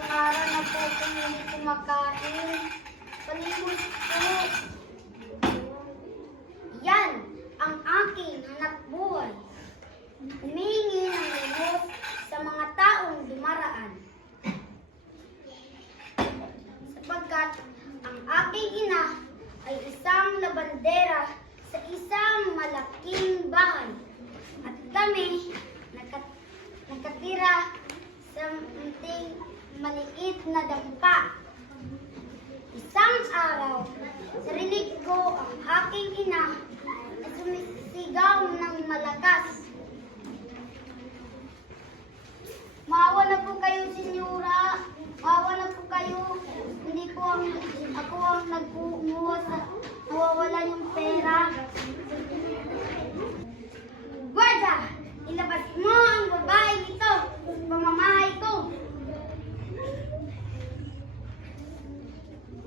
tatlong araw na po kung hindi kumakain. Palimos po. Yan ang aking hanap buhay. Humingi ng limos sa mga taong dumaraan. Sapagkat ang aking ina ay isang labandera sa isang malaking bahay. At kami nakatira sa munting maliit na dampa. Isang araw, narinig ko ang aking ina na sumisigaw ng malakas. Maawa na po kayo, senyora. Maawa na po kayo. Hindi po ako ang nagkumuha sa nawawala yung pera. Guarda! Ilabas mo ang babae nito. Pamamahay ko.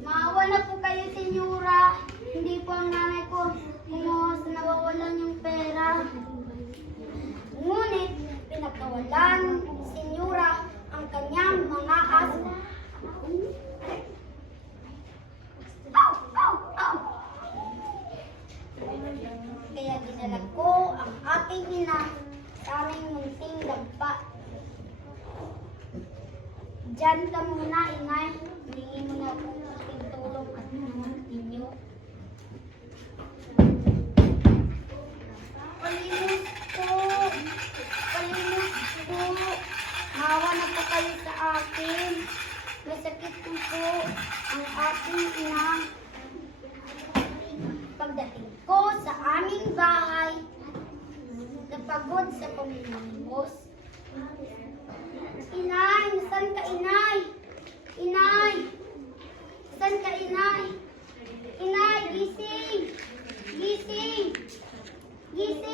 Maawa na po kayo, senyora. Hindi po ang nanay ko kumuha sa nawawalan yung pera. Ngunit, pinagkawalan senyora ang kanyang mga aso. Ow! Ow! Ow! Kaya dinala ko ang aking ina sa aming munting dampa. Diyan ka muna, inay. Humingi mo na akong aking tulong at naman ninyo. Palimos po. Palimos po. Maawa na po kayo sa akin. Masakit po ang aking ina. Pagdating ko sa aming bahay, napagod sa pamimos. Inay, nasan ka, inay? Inay! Nasan ka, inay? Inay, gising! Gising! Gising!